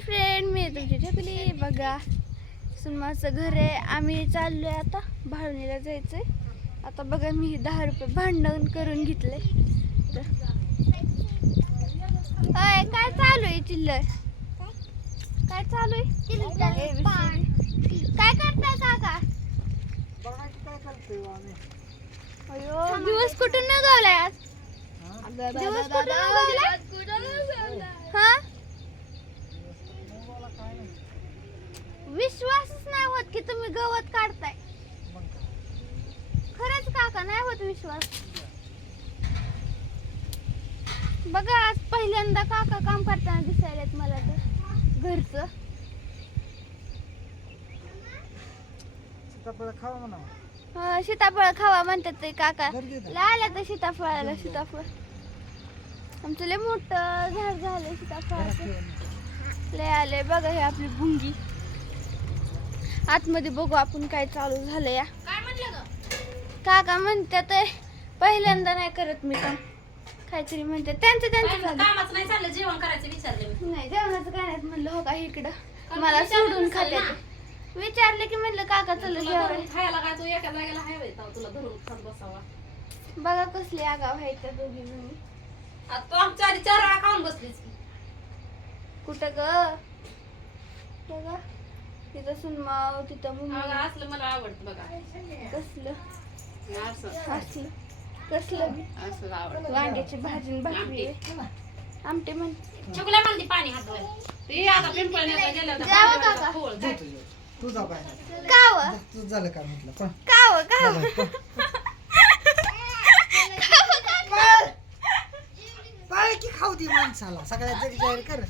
Friend मी तुमची ठकली बघा सुनमाचं घर आहे. आम्ही चाललोय आता भाडणीला जायचंय. आता बघा मी दहा रुपये भांडण करून घेतले अय काय चालू आहे चिल्लर? काय चालू आहे? काय करताय काका? दिवस कुठून न गावलाय आज दिवस कुठून न गावलाय हा की तुम्ही गवत काढताय. खरंच काका नाही होत विश्वास. बघा आज पहिल्यांदा काका काम करताना दिसायलेत मला तर घरचं. सीताफळ खावा म्हणा अं, सीताफळ खावा म्हणतात ते काका. आल्या तर सीताफळाला सीताफळ. आमचं लय मोठं झाड झालंय सीताफळाचं. लय आलंय बघा हे आपली भुंगी. आतमध्ये बघू आपण काय चालू झालं या काका म्हणतात "ए, पहिल्यांदा नाही करत मी काम. काहीतरी म्हणते त्यांचं त्यांचं झालं कामाचं नाही चाललं जेवण करायचं विचारलं मी. नाही जेवणाचं काय नाही म्हणलं हो का इकडं. मला सोडून ना? विचारलं की म्हणलं काका चल तुला जेवायला. धरून खायला काय तू एका जागेला हाय होय तेव्हा तुला धरून खात बसावा. बघा कसली आगाव व्हायच्या दोघी जणी. आता तू आमच्या आधी चार वेळा खाऊन बसलीस की. कुठं ग? बघा. तिथं सुनमाव तिथं अगं, मम्मी असलं मला आवडतं बघा. कसलं? असं. असलं कसलं? बी. असं आवडतं. वांग्याची भाजी आणि भाकरी. आमटे. म्हण. चुकल्या पाणी हात. ते आता गेलं जावं काका. तुझं. बाहेर. काव. झालं का म्हटलं? पण काव काव. पाय की खाऊ दे माणसाला. सगळ्यात जग जाहीर कर.